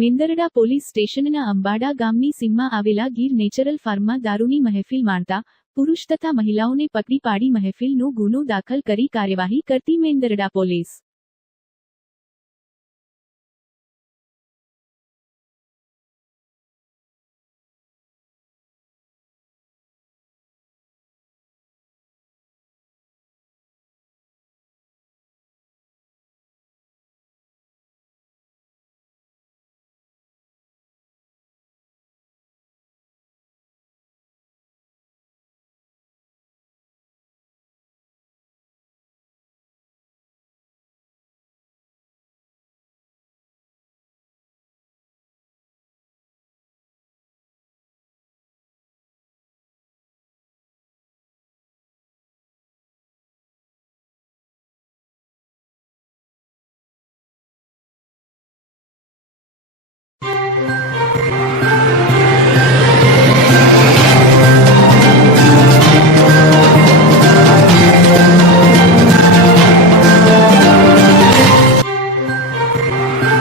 Mendarda police સ્ટેશનના અંબાડા ગામની સીમમાં આવેલા ગીર નેચરલ ફાર્મમાં દારૂની મહેફિલ માણતા પુરુષ તથા મહિલાઓને પકડી પાડી મહેફિલનો ગુનો દાખલ કરી કાર્યવાહી કરતી મેંદરડા પોલીસ Bye.